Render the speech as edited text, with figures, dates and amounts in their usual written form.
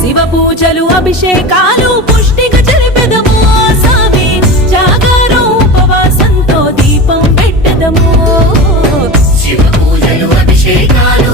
శివ పూజలు అభిషేకాలు పుష్టిగా జరిపెదము స్వామి జాగారం ఉపవాసంతో దీపం పెట్టదము శివ పూజలు అభిషేకాలు